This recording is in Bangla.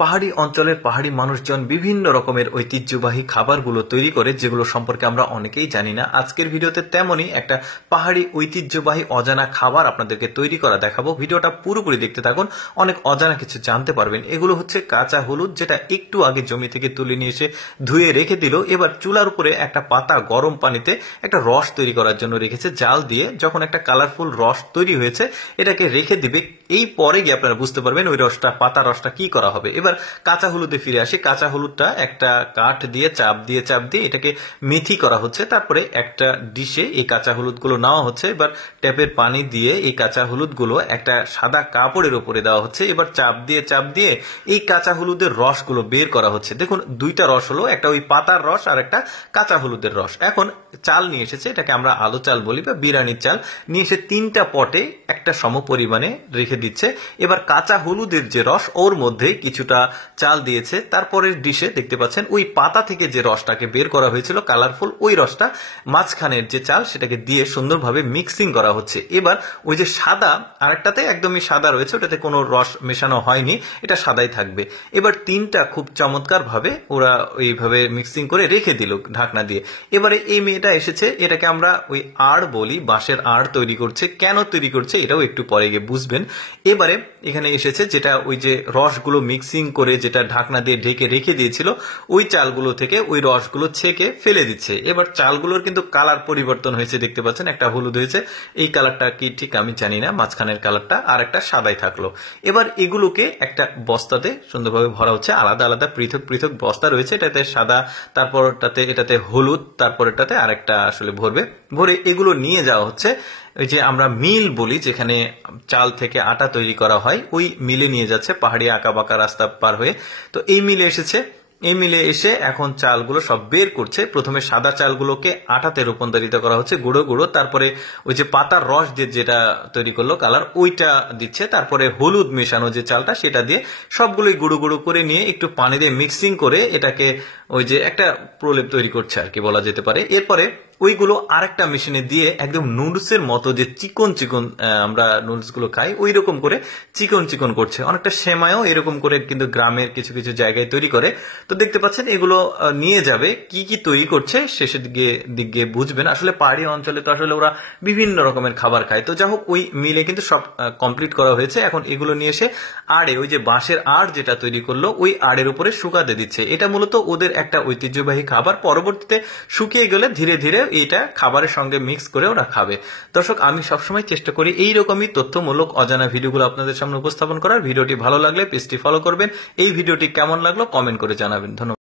পাহাড়ি অঞ্চলের পাহাড়ি মানুষজন বিভিন্ন রকমের ঐতিহ্যবাহী খাবারগুলো তৈরি করে, যেগুলো সম্পর্কে আমরা অনেকেই জানি না। আজকের ভিডিওতে তেমনই একটা পাহাড়ি ঐতিহ্যবাহী অজানা খাবার আপনাদেরকে তৈরি করা দেখাবো। ভিডিওটা পুরোপুরি দেখতে থাকুন, অনেক অজানা কিছু জানতে পারবেন। এগুলো হচ্ছে কাঁচা হলুদ, যেটা একটু আগে জমি থেকে তুলে নিয়ে এসে ধুয়ে রেখে দিল। এবার চুলার উপরে একটা পাতা গরম পানিতে একটা রস তৈরি করার জন্য রেখেছে জাল দিয়ে। যখন একটা কালারফুল রস তৈরি হয়েছে, এটাকে রেখে দিবে। এই পরে গিয়ে আপনারা বুঝতে পারবেন ওই রসটা, পাতা রসটা কি করা হবে। এবার কাঁচা হলুদে ফিরে আসি। কাঁচা হলুদটা একটা কাঠ দিয়ে চাপ দিয়ে এটাকে মেথি করা হচ্ছে। তারপরে একটা ডিশে এই কাঁচা হলুদগুলো নেওয়া হচ্ছে। এবার ট্যাপের পানি দিয়ে এই কাঁচা হলুদগুলো একটা সাদা কাপড়ের উপরে দেওয়া হচ্ছে। এবার চাপ দিয়ে এই কাঁচা হলুদের রসগুলো বের করা হচ্ছে। দেখুন, দুইটা রস হলো, একটা ওই পাতার রস আর একটা কাঁচা হলুদের রস। এখন চাল নিয়ে এসেছে, এটাকে আমরা আলো চাল বলি বা বিরিয়ানির চাল, নিয়ে এসে 3টা পটে একটা সম পরিমাণে রেখে দিচ্ছে। এবার কাঁচা হলুদের যে রস, ওর মধ্যে কিছুটা চাল দিয়েছে। তারপরের ডিশে দেখতে পাচ্ছেন ওই পাতা থেকে যে রসটাকে বের করা হয়েছিল কালারফুল, ওই রসটা মাঝখানের যে চাল সেটাকে দিয়ে সুন্দরভাবে মিক্সিং করা হচ্ছে। এবার ওই যে সাদা আরেকটাতে একদমই সাদা রয়েছে, ওটাতে কোনো রস মেশানো হয়নি, এটা সাদাই থাকবে। এবার 3টা খুব চমৎকার ভাবে ওরা ওইভাবে মিক্সিং করে রেখে দিল ঢাকনা দিয়ে। এবারে এই মেয়েটা এসেছে, এটাকে আমরা ওই আড় বলি, বাঁশের আড় তৈরি করছে। কেন তৈরি করছে এটাও একটু পরে গিয়ে বুঝবেন। এবারে এখানে এসেছে যেটা ওই যে রসগুলো মিক্সিং করে যেটা ঢাকনা দিয়ে ঢেকে রেখে দিয়েছিল, ওই চালগুলো থেকে ওই রসগুলো ছেঁকে ফেলে দিচ্ছে। এবার চালগুলোর কিন্তু কালার পরিবর্তন হয়েছে, দেখতে পাচ্ছেন একটা হলুদ হয়েছে। এই কালারটা কি ঠিক আমি জানি না, মাঝখানের কালারটা, আর একটা সাদাই থাকলো। এবার এগুলোকে একটা বস্তাতে সুন্দরভাবে ভরা হচ্ছে। আলাদা আলাদা পৃথক পৃথক বস্তা রয়েছে, এটাতে সাদা, তারপরটাতে এটাতে হলুদ, তারপরেরটাতে আরেকটা আসলে ভরে এগুলো নিয়ে যাওয়া হচ্ছে। ওই যে আমরা মিল বলি, যেখানে চাল থেকে আটা তৈরি করা হয়, ওই মিলে নিয়ে যাচ্ছে পাহাড়ি আঁকা বাঁকা রাস্তা পার হয়ে। তো এই মিলে এসেছে, এই মিলে এসে এখন চালগুলো সব বের করছে। প্রথমে সাদা চালগুলোকে আটাতে রূপান্তরিত করা হচ্ছে, গুঁড়ো গুঁড়ো। তারপরে ওই যে পাতার রস দিয়ে যেটা তৈরি করলো কালার, ওইটা দিচ্ছে। তারপরে হলুদ মেশানো যে চালটা, সেটা দিয়ে সবগুলোই গুঁড়ো গুঁড়ো করে নিয়ে একটু পানি দিয়ে মিক্সিং করে এটাকে ওই যে একটা প্রলেপ তৈরি করছে আর কি বলা যেতে পারে। এরপরে ওইগুলো আরেকটা মেশিনে দিয়ে একদম নুডলসের মতো যে চিকন চিকন আমরা নুডলস গুলো খাই, ওই রকম করে চিকন চিকন করছে। অনেকটা সেমাইও এরকম করে কিন্তু গ্রামের কিছু কিছু জায়গায় তৈরি করে। তো দেখতে পাচ্ছেন এগুলো নিয়ে যাবে, কি কি তৈরি করছে শেষের দিকে বুঝবেন। আসলে পাহাড়ি অঞ্চলে তো আসলে ওরা বিভিন্ন রকমের খাবার খায়। তো যা হোক, ওই মিলে কিন্তু সব কমপ্লিট করা হয়েছে। এখন এগুলো নিয়ে এসে আড়ে, ওই যে বাঁশের আড় যেটা তৈরি করলো, ওই আড়ের উপরে শুকাতে দিচ্ছে। এটা মূলত ওদের একটা ঐতিহ্যবাহী খাবার। পরবর্তীতে শুকিয়ে গেলে ধীরে ধীরে এটা খাবারের সঙ্গে মিক্স করে ওরা খাবে। দর্শক, আমি সবসময় চেষ্টা করি এইরকমই তথ্যমূলক অজানা ভিডিওগুলো আপনাদের সামনে উপস্থাপন করার। ভিডিওটি ভালো লাগলে পেজটি ফলো করবেন। এই ভিডিওটি কেমন লাগলো কমেন্ট করে জানাবেন। ধন্যবাদ।